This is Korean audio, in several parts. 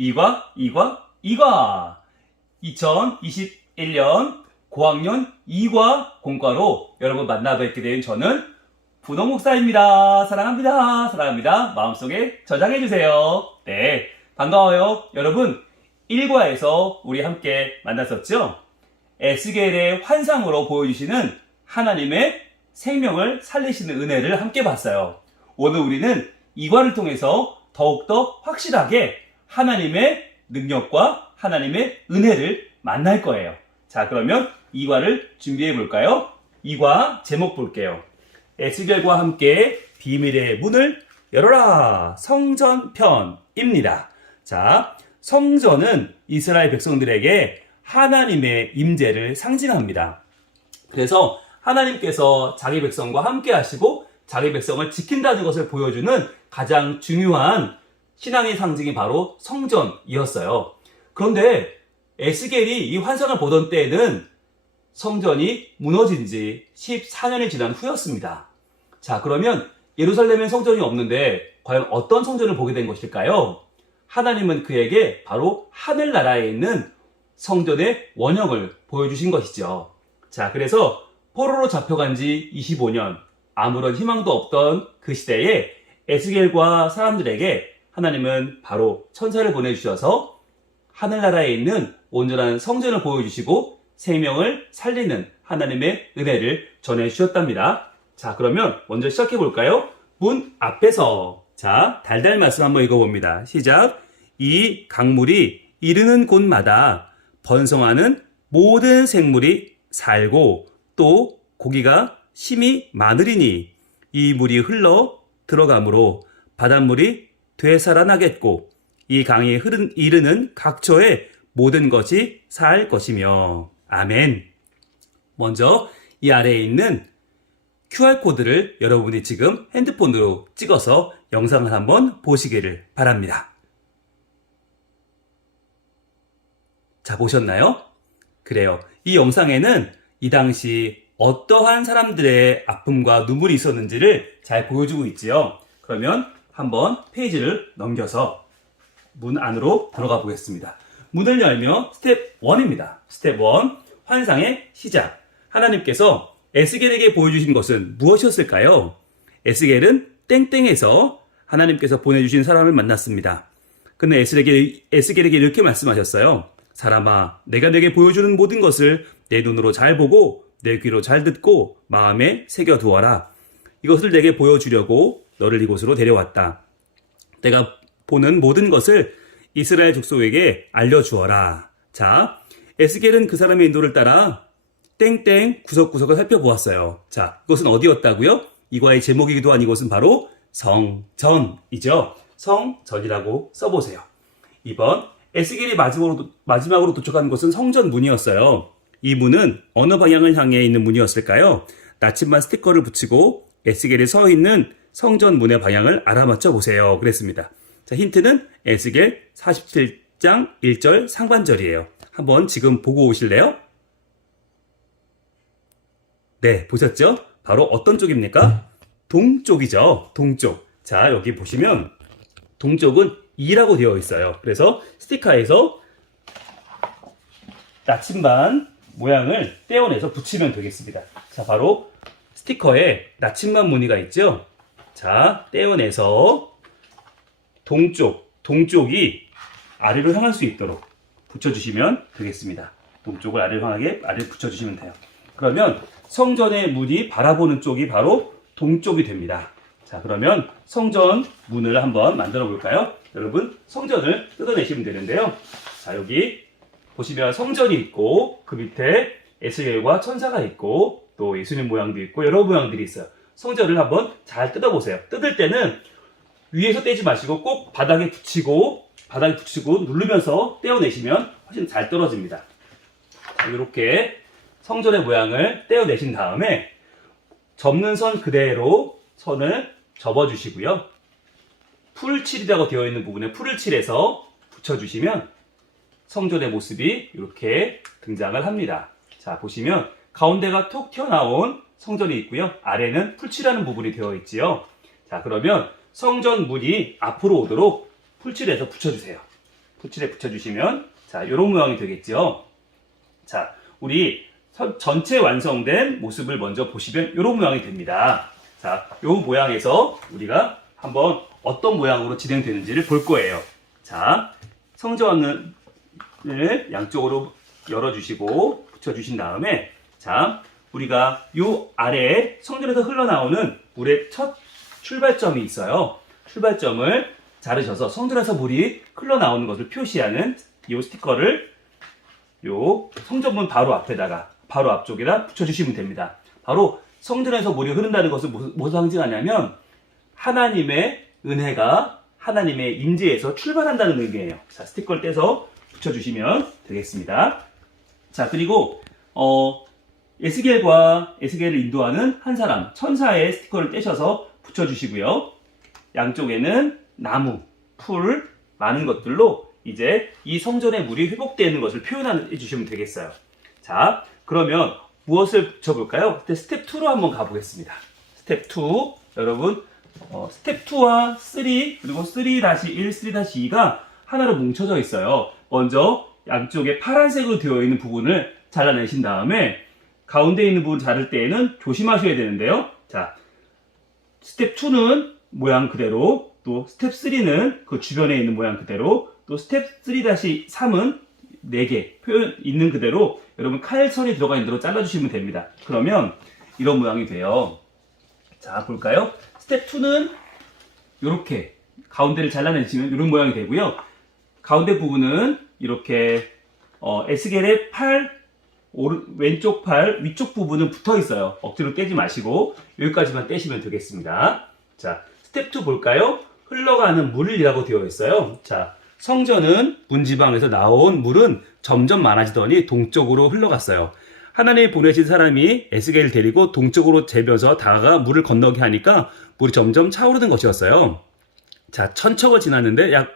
이과, 이과, 이과. 2021년 고학년 이과 공과로 여러분 만나뵙게 된 저는 분홍 목사입니다. 사랑합니다. 사랑합니다. 마음속에 저장해주세요. 네, 반가워요. 여러분, 1과에서 우리 함께 만났었죠? 에스겔의 환상으로 보여주시는 하나님의 생명을 살리시는 은혜를 함께 봤어요. 오늘 우리는 2과를 통해서 더욱더 확실하게 하나님의 능력과 하나님의 은혜를 만날 거예요. 자, 그러면 2과를 준비해 볼까요? 2과 제목 볼게요. 에스겔과 함께 비밀의 문을 열어라. 성전편입니다. 자, 성전은 이스라엘 백성들에게 하나님의 임재를 상징합니다. 그래서 하나님께서 자기 백성과 함께 하시고 자기 백성을 지킨다는 것을 보여주는 가장 중요한 신앙의 상징이 바로 성전이었어요. 그런데 에스겔이 이 환상을 보던 때에는 성전이 무너진 지 14년이 지난 후였습니다. 자, 그러면 예루살렘엔 성전이 없는데 과연 어떤 성전을 보게 된 것일까요? 하나님은 그에게 바로 하늘나라에 있는 성전의 원형을 보여주신 것이죠. 자, 그래서 포로로 잡혀간 지 25년, 아무런 희망도 없던 그 시대에 에스겔과 사람들에게 하나님은 바로 천사를 보내주셔서 하늘나라에 있는 온전한 성전을 보여주시고 생명을 살리는 하나님의 은혜를 전해주셨답니다. 자, 그러면 먼저 시작해 볼까요? 문 앞에서. 자, 달달 말씀 한번 읽어봅니다. 시작. 이 강물이 이르는 곳마다 번성하는 모든 생물이 살고 또 고기가 심히 많으리니 이 물이 흘러 들어가므로 바닷물이 되살아나겠고 이 강이 이르는 각처의 모든 것이 살 것이며. 아멘. 먼저 이 아래에 있는 QR코드를 여러분이 지금 핸드폰으로 찍어서 영상을 한번 보시기를 바랍니다. 자, 보셨나요? 그래요. 이 영상에는 이 당시 어떠한 사람들의 아픔과 눈물이 있었는지를 잘 보여주고 있지요. 그러면 한번 페이지를 넘겨서 문 안으로 들어가 보겠습니다. 문을 열며 스텝 1입니다. 스텝 1, 환상의 시작. 하나님께서 에스겔에게 보여주신 것은 무엇이었을까요? 에스겔은 땡땡에서 하나님께서 보내주신 사람을 만났습니다. 그는 에스겔에게 이렇게 말씀하셨어요. 사람아, 내가 내게 보여주는 모든 것을 내 눈으로 잘 보고 내 귀로 잘 듣고 마음에 새겨두어라. 이것을 내게 보여주려고 너를 이곳으로 데려왔다. 내가 보는 모든 것을 이스라엘 족속에게 알려주어라. 자, 에스겔은 그 사람의 인도를 따라 땡땡 구석구석을 살펴보았어요. 자, 이것은 어디였다고요? 이과의 제목이기도 한 이곳은 바로 성전이죠. 성전이라고 써보세요. 2번, 에스겔이 마지막으로 도착한 곳은 성전 문이었어요. 이 문은 어느 방향을 향해 있는 문이었을까요? 나침반 스티커를 붙이고 에스겔이 서 있는 성전 문의 방향을 알아맞혀 보세요. 그랬습니다. 자, 힌트는 에스겔 47장 1절 상반절이에요. 한번 지금 보고 오실래요? 네, 보셨죠? 바로 어떤 쪽입니까? 동쪽이죠. 동쪽. 자, 여기 보시면 동쪽은 2라고 되어 있어요. 그래서 스티커에서 나침반 모양을 떼어내서 붙이면 되겠습니다. 자, 바로 스티커에 나침반 무늬가 있죠? 자, 떼어내서 동쪽이 아래로 향할 수 있도록 붙여주시면 되겠습니다. 동쪽을 아래로 향하게 아래로 붙여주시면 돼요. 그러면 성전의 문이 바라보는 쪽이 바로 동쪽이 됩니다. 자, 그러면 성전 문을 한번 만들어 볼까요? 여러분, 성전을 뜯어내시면 되는데요. 자, 여기 보시면 성전이 있고 그 밑에 에스겔과 천사가 있고 또 예수님 모양도 있고 여러 모양들이 있어요. 성전을 한번 잘 뜯어보세요. 뜯을 때는 위에서 떼지 마시고 꼭 바닥에 붙이고 누르면서 떼어내시면 훨씬 잘 떨어집니다. 자, 이렇게 성전의 모양을 떼어내신 다음에 접는 선 그대로 선을 접어주시고요. 풀칠이라고 되어 있는 부분에 풀을 칠해서 붙여주시면 성전의 모습이 이렇게 등장을 합니다. 자, 보시면 가운데가 톡 튀어나온 성전이 있고요. 아래는 풀칠하는 부분이 되어 있지요. 자, 그러면 성전 문이 앞으로 오도록 풀칠해서 붙여주세요. 붓질에 붙여주시면 자, 이런 모양이 되겠죠. 자, 우리 전체 완성된 모습을 먼저 보시면 이런 모양이 됩니다. 자, 이 모양에서 우리가 한번 어떤 모양으로 진행되는지를 볼 거예요. 자, 성전을 양쪽으로 열어주시고 붙여주신 다음에 자, 우리가 이 아래에 성전에서 흘러나오는 물의 첫 출발점이 있어요. 출발점을 자르셔서 성전에서 물이 흘러나오는 것을 표시하는 이 스티커를 요 성전문 바로 앞에다가 바로 앞쪽에다 붙여주시면 됩니다. 바로 성전에서 물이 흐른다는 것을 무엇을 상징하냐면 하나님의 은혜가 하나님의 임재에서 출발한다는 의미예요. 자, 스티커를 떼서 붙여주시면 되겠습니다. 자, 그리고 에스겔을 인도하는 한 사람, 천사의 스티커를 떼셔서 붙여주시고요. 양쪽에는 나무, 풀, 많은 것들로 이제 이 성전의 물이 회복되는 것을 표현해 주시면 되겠어요. 자, 그러면 무엇을 붙여볼까요? 스텝 2로 한번 가보겠습니다. 스텝 2, 여러분, 스텝 2와 3, 그리고 3-1, 3-2가 하나로 뭉쳐져 있어요. 먼저 양쪽에 파란색으로 되어 있는 부분을 잘라내신 다음에 가운데 있는 부분 자를 때에는 조심하셔야 되는데요. 자, 스텝 2는 모양 그대로, 또 스텝 3는 그 주변에 있는 모양 그대로, 또 스텝 3-3은 4개 표현 있는 그대로 여러분 칼선이 들어가 있는 대로 잘라주시면 됩니다. 그러면 이런 모양이 돼요. 자, 볼까요? 스텝 2는 이렇게 가운데를 잘라내시면 이런 모양이 되고요. 가운데 부분은 이렇게 에스겔의 왼쪽 팔 위쪽 부분은 붙어 있어요. 억지로 떼지 마시고 여기까지만 떼시면 되겠습니다. 자, 스텝 2 볼까요? 흘러가는 물이라고 되어 있어요. 자, 성전은 문지방에서 나온 물은 점점 많아지더니 동쪽으로 흘러갔어요. 하나님이 보내신 사람이 에스겔을 데리고 동쪽으로 재면서 다가가 물을 건너게 하니까 물이 점점 차오르는 것이었어요. 자, 1000척을 지났는데 약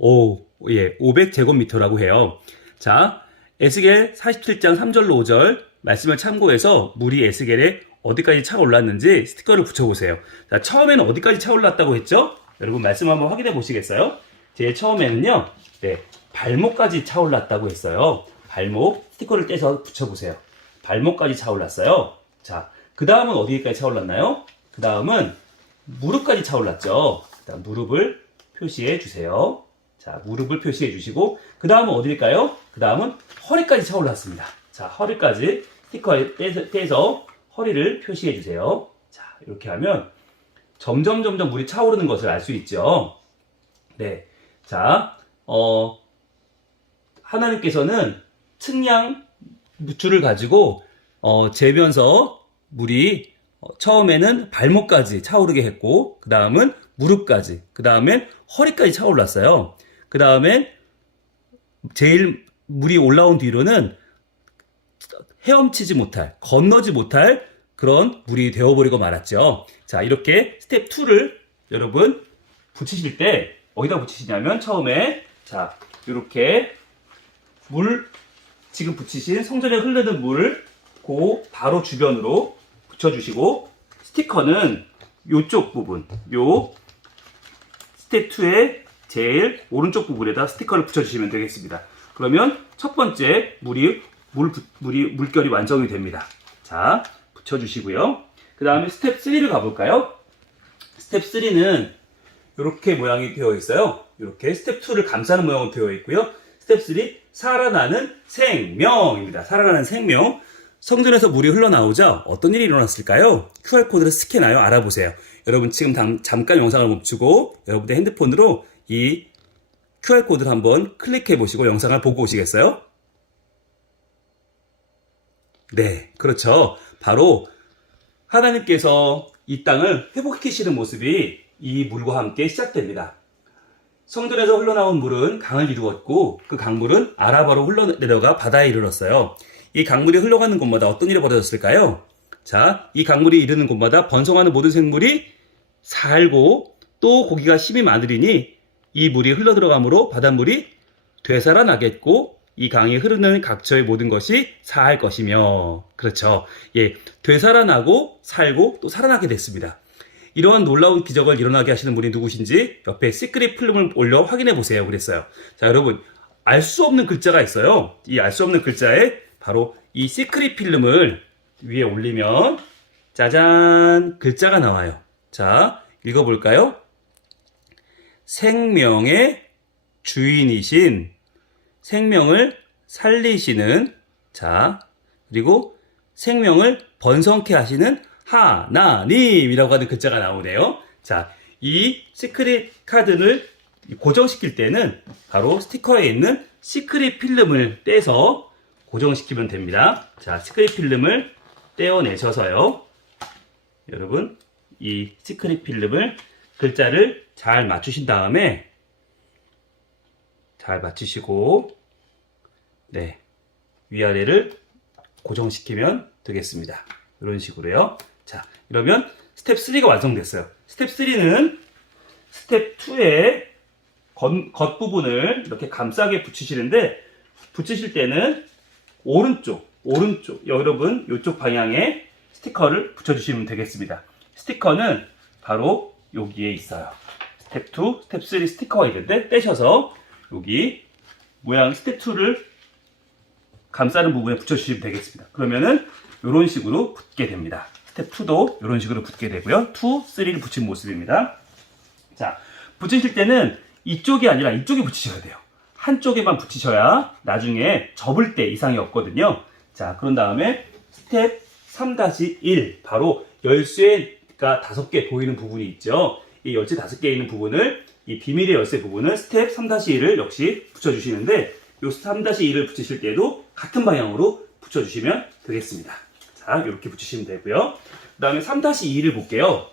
500제곱미터라고 해요. 자, 에스겔 47장 3절로 5절 말씀을 참고해서 물이 에스겔에 어디까지 차올랐는지 스티커를 붙여보세요. 자, 처음에는 어디까지 차올랐다고 했죠? 여러분 말씀 한번 확인해 보시겠어요? 제일 처음에는요, 네, 발목까지 차올랐다고 했어요. 발목 스티커를 떼서 붙여보세요. 발목까지 차올랐어요. 자, 그 다음은 어디까지 차올랐나요? 그 다음은 무릎까지 차올랐죠. 일단 무릎을 표시해 주세요. 자, 무릎을 표시해 주시고 그 다음은 어디일까요? 그 다음은 허리까지 차올랐습니다. 자, 허리까지 스티커에 떼서 허리를 표시해 주세요. 자, 이렇게 하면 점점 물이 차오르는 것을 알 수 있죠. 네. 자, 하나님께서는 측량 줄을 가지고 재면서 물이 처음에는 발목까지 차오르게 했고 그 다음은 무릎까지, 그 다음엔 허리까지 차올랐어요. 그 다음엔 제일 물이 올라온 뒤로는 헤엄치지 못할, 건너지 못할 그런 물이 되어버리고 말았죠. 자, 이렇게 스텝 2를 여러분 붙이실 때 어디다 붙이시냐면 처음에 자, 이렇게 지금 붙이신 성전에 흐르는 물을 그 바로 주변으로 붙여주시고 스티커는 요쪽 부분, 요 스텝 2의 제일 오른쪽 부분에다 스티커를 붙여주시면 되겠습니다. 그러면 첫 번째 물결이 완성이 됩니다. 자, 붙여주시고요. 그 다음에 스텝 3를 가볼까요? 스텝 3는 이렇게 모양이 되어 있어요. 이렇게 스텝 2를 감싸는 모양으로 되어 있고요. 스텝 3, 살아나는 생명입니다. 살아나는 생명. 성전에서 물이 흘러나오자 어떤 일이 일어났을까요? QR코드를 스캔하여 알아보세요. 여러분 지금 잠깐 영상을 멈추고 여러분의 핸드폰으로 이 QR코드를 한번 클릭해 보시고 영상을 보고 오시겠어요? 네, 그렇죠. 바로 하나님께서 이 땅을 회복시키시는 모습이 이 물과 함께 시작됩니다. 성전에서 흘러나온 물은 강을 이루었고 그 강물은 아라바로 흘러내려가 바다에 이르렀어요. 이 강물이 흘러가는 곳마다 어떤 일이 벌어졌을까요? 자, 이 강물이 이르는 곳마다 번성하는 모든 생물이 살고 또 고기가 힘이 많으리니 이 물이 흘러들어가므로 바닷물이 되살아나겠고 이 강이 흐르는 각처의 모든 것이 사할 것이며. 그렇죠. 예, 되살아나고 살고 또 살아나게 됐습니다. 이러한 놀라운 기적을 일어나게 하시는 분이 누구신지 옆에 시크릿 필름을 올려 확인해 보세요. 그랬어요. 자, 여러분, 알 수 없는 글자가 있어요. 이 알 수 없는 글자에 바로 이 시크릿 필름을 위에 올리면 짜잔! 글자가 나와요. 자, 읽어볼까요? 생명의 주인이신, 생명을 살리시는, 자, 그리고 생명을 번성케 하시는 하나님이라고 하는 글자가 나오네요. 자, 이 시크릿 카드를 고정시킬 때는 바로 스티커에 있는 시크릿 필름을 떼서 고정시키면 됩니다. 자, 시크릿 필름을 떼어내셔서요. 여러분, 이 시크릿 필름을 글자를 잘 맞추신 다음에 잘 맞추시고 네, 위아래를 고정시키면 되겠습니다. 이런 식으로요. 자, 이러면 스텝 3가 완성됐어요. 스텝 3는 스텝 2의 겉부분을 이렇게 감싸게 붙이시는데, 붙이실 때는 오른쪽, 여러분 이쪽 방향에 스티커를 붙여주시면 되겠습니다. 스티커는 바로 여기에 있어요. 스텝 2, 스텝 3 스티커가 있는데 떼셔서 여기 모양 스텝 2를 감싸는 부분에 붙여주시면 되겠습니다. 그러면은 이런 식으로 붙게 됩니다. 스텝 2도 이런 식으로 붙게 되고요. 2, 3를 붙인 모습입니다. 자, 붙이실 때는 이쪽이 아니라 이쪽에 붙이셔야 돼요. 한쪽에만 붙이셔야 나중에 접을 때 이상이 없거든요. 자, 그런 다음에 스텝 3-1, 바로 열쇠가 5개 보이는 부분이 있죠. 이 열쇠 5개 있는 부분을, 이 비밀의 열쇠 부분을 스텝 3-1을 역시 붙여주시는데, 이 3-1을 붙이실 때도 같은 방향으로 붙여주시면 되겠습니다. 자, 이렇게 붙이시면 되고요. 그 다음에 3-2를 볼게요.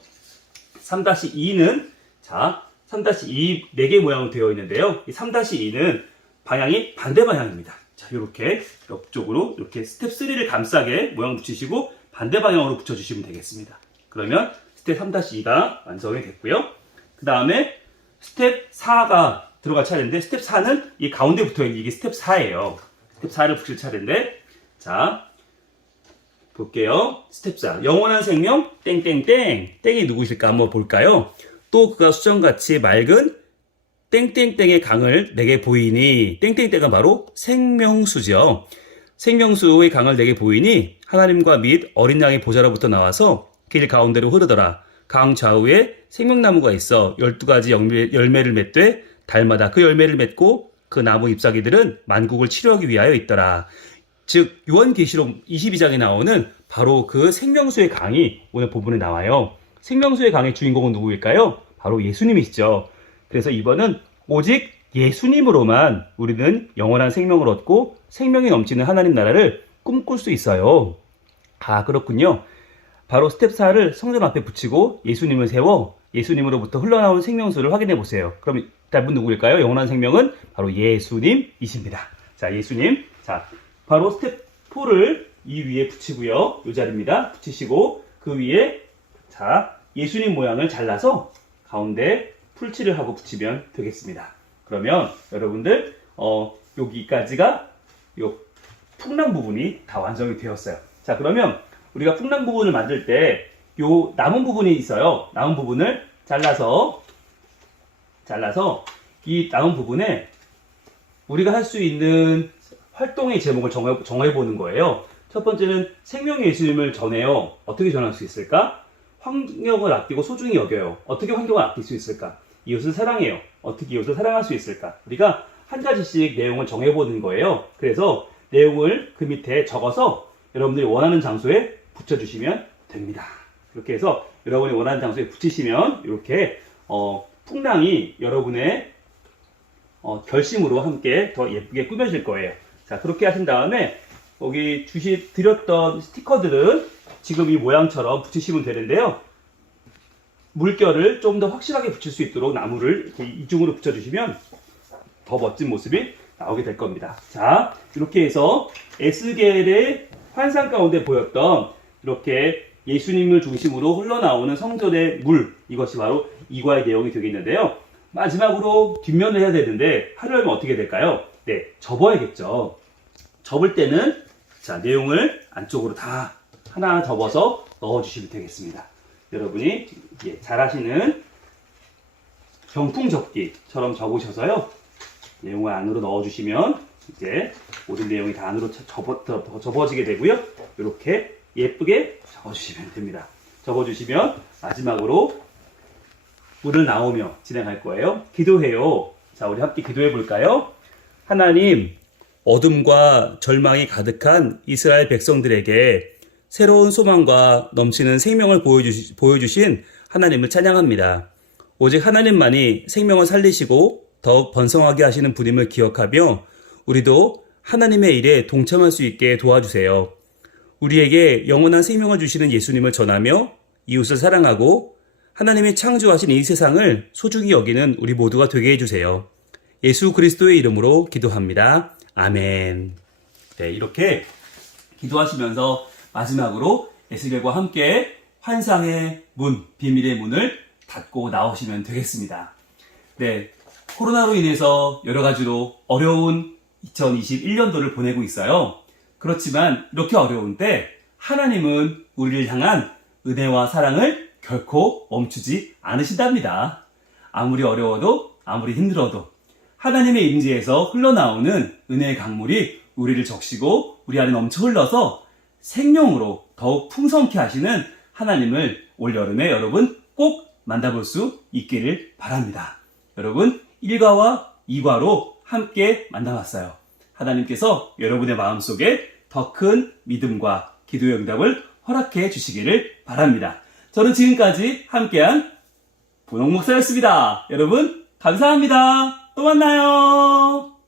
3-2는, 자, 3-2 4개 모양으로 되어 있는데요. 이 3-2는 방향이 반대 방향입니다. 자, 이렇게 옆쪽으로 이렇게 스텝 3를 감싸게 모양 붙이시고 반대 방향으로 붙여주시면 되겠습니다. 그러면 스텝 3-2가 완성이 됐고요. 그 다음에 스텝 4가 들어갈 차례인데, 스텝 4는 이 가운데 붙어 있는 이게 스텝 4예요. 스텝 4를 붙일 차례인데, 자, 볼게요. 스텝 4. 영원한 생명, 땡땡땡. 땡이 누구실까 한번 볼까요? 또 그가 수정같이 맑은 땡땡땡의 강을 내게 보이니, 땡땡땡은 바로 생명수죠. 생명수의 강을 내게 보이니 하나님과 및 어린 양의 보좌로부터 나와서 길 가운데로 흐르더라. 강 좌우에 생명나무가 있어 12가지 열매를 맺되 달마다 그 열매를 맺고 그 나무 잎사귀들은 만국을 치료하기 위하여 있더라. 즉 요한계시록 22장에 나오는 바로 그 생명수의 강이 오늘 본문에 나와요. 생명수의 강의 주인공은 누구일까요? 바로 예수님이시죠. 그래서 이번은 오직 예수님으로만 우리는 영원한 생명을 얻고 생명이 넘치는 하나님 나라를 꿈꿀 수 있어요. 아, 그렇군요. 바로 스텝 4를 성전 앞에 붙이고 예수님을 세워 예수님으로부터 흘러나온 생명수를 확인해 보세요. 그럼 답은 누구일까요? 영원한 생명은 바로 예수님이십니다. 자, 예수님. 자, 바로 스텝 4를 이 위에 붙이고요. 이 자리입니다. 붙이시고 그 위에, 자, 예수님 모양을 잘라서 가운데 풀칠을 하고 붙이면 되겠습니다. 그러면 여러분들 여기까지가 요 풍랑 부분이 다 완성이 되었어요. 자, 그러면 우리가 풍랑 부분을 만들 때 요 남은 부분이 있어요. 남은 부분을 잘라서 이 남은 부분에 우리가 할 수 있는 활동의 제목을 정해보는 거예요. 첫 번째는 생명의 예수님을 전해요. 어떻게 전할 수 있을까? 환경을 아끼고 소중히 여겨요. 어떻게 환경을 아낄 수 있을까? 이웃을 사랑해요. 어떻게 이웃을 사랑할 수 있을까? 우리가 한 가지씩 내용을 정해보는 거예요. 그래서 내용을 그 밑에 적어서 여러분들이 원하는 장소에 붙여주시면 됩니다. 이렇게 해서 여러분이 원하는 장소에 붙이시면 이렇게 풍랑이 여러분의 결심으로 함께 더 예쁘게 꾸며질 거예요. 자, 그렇게 하신 다음에 여기 드렸던 스티커들은 지금 이 모양처럼 붙이시면 되는데요. 물결을 좀 더 확실하게 붙일 수 있도록 나무를 이렇게 이중으로 붙여주시면 더 멋진 모습이 나오게 될 겁니다. 자, 이렇게 해서 에스겔의 환상 가운데 보였던 이렇게 예수님을 중심으로 흘러나오는 성전의 물, 이것이 바로 이과의 내용이 되겠는데요. 마지막으로 뒷면을 해야 되는데 하려면 어떻게 될까요? 네, 접어야겠죠. 접을 때는 자, 내용을 안쪽으로 다 하나 접어서 넣어주시면 되겠습니다. 여러분이 잘 하시는 병풍 접기처럼 적으셔서요. 내용을 안으로 넣어주시면 이제 모든 내용이 다 안으로 접어지게 되고요. 이렇게 예쁘게 적어주시면 됩니다. 접어주시면 마지막으로 물을 나오며 진행할 거예요. 기도해요. 자, 우리 함께 기도해 볼까요? 하나님, 어둠과 절망이 가득한 이스라엘 백성들에게 새로운 소망과 넘치는 생명을 보여주신 하나님을 찬양합니다. 오직 하나님만이 생명을 살리시고 더욱 번성하게 하시는 분임을 기억하며 우리도 하나님의 일에 동참할 수 있게 도와주세요. 우리에게 영원한 생명을 주시는 예수님을 전하며 이웃을 사랑하고 하나님이 창조하신 이 세상을 소중히 여기는 우리 모두가 되게 해주세요. 예수 그리스도의 이름으로 기도합니다. 아멘. 네, 이렇게 기도하시면서 마지막으로 에스겔과 함께 환상의 문, 비밀의 문을 닫고 나오시면 되겠습니다. 네, 코로나로 인해서 여러 가지로 어려운 2021년도를 보내고 있어요. 그렇지만 이렇게 어려운 때 하나님은 우리를 향한 은혜와 사랑을 결코 멈추지 않으신답니다. 아무리 어려워도 아무리 힘들어도 하나님의 임재에서 흘러나오는 은혜의 강물이 우리를 적시고 우리 안에 넘쳐 흘러서 생명으로 더욱 풍성케 하시는 하나님을 올여름에 여러분 꼭 만나볼 수 있기를 바랍니다. 여러분 1과와 2과로 함께 만나봤어요. 하나님께서 여러분의 마음속에 더 큰 믿음과 기도의 응답을 허락해 주시기를 바랍니다. 저는 지금까지 함께한 분홍 목사였습니다. 여러분 감사합니다. 또 만나요.